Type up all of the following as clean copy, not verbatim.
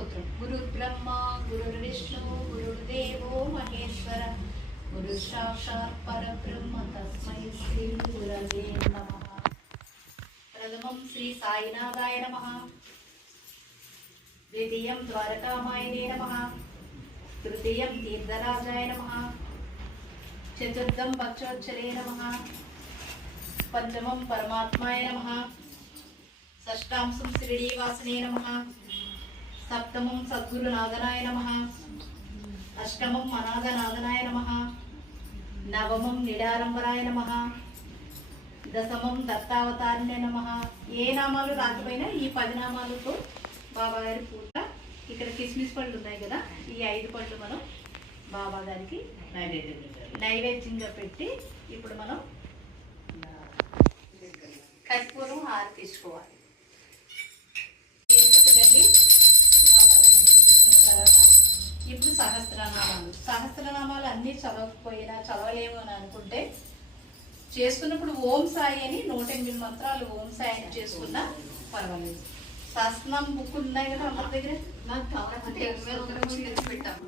స్తోత్రం. గురుర్బ్రహ్మ గురుర్విష్ణు గురుర్దేవో మహేశ్వర గురు సాక్షాత్ పరబ్రహ్మ తస్మై శ్రీ గురవే నమః. ప్రథమం శ్రీ సాయినాథాయ నమః, ద్వితీయం ద్వారకామాయనే నమః, తృతీయం తీర్థరాజాయ నమః, చతుర్థం భక్షోచ్చరే నమః, పంచమం పరమాత్మాయ నమః, షష్టాంశం శ్రీనివాసనే నమః, సప్తమం సద్గురునాథనాయ నమః, అష్టమం అనాథనాథనాయ నమః, నవమం నిడారంబరాయ నమః, దశమం దత్తావతారిణే నమః. ఏ నామాలు రాకపోయినా ఈ 10 నామాలతో బాబా గారి పూట. ఇక్కడ కిస్మిస్ పళ్ళు ఉన్నాయి కదా, ఈ 5 పళ్ళు మనం బాబా గారికి నైవేద్యంగా పెట్టి ఇప్పుడు మనం కర్పూరం హారతి తీసుకోవాలి. ఇప్పుడు సహస్రనామాలు అన్నీ చదవకపోయినా చదవలేము అని అనుకుంటే చేసుకున్నప్పుడు ఓం సాయి అని 108 మంత్రాలు ఓం సాయి అని చేసుకున్నా పర్వాలేదు. సహస్రనామం బుక్ ఉన్నాయి కదా అందరి దగ్గర, నాకు కావాలంటే పెట్టాము.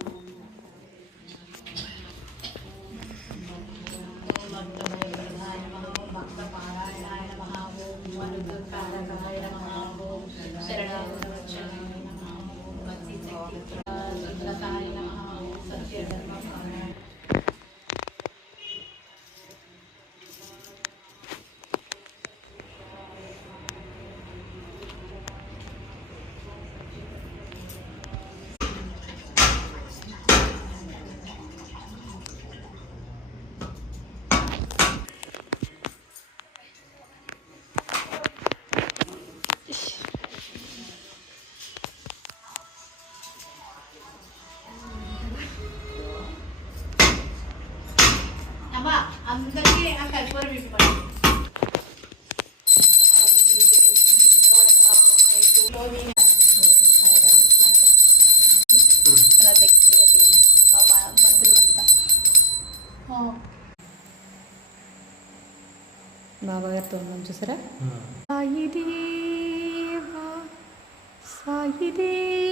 అందరికీ ఆ కర్పూరం ఇవ్వండి. బాబా గారితో ఉన్నాం చూసారా. సాయి దేవా సాయి దేవా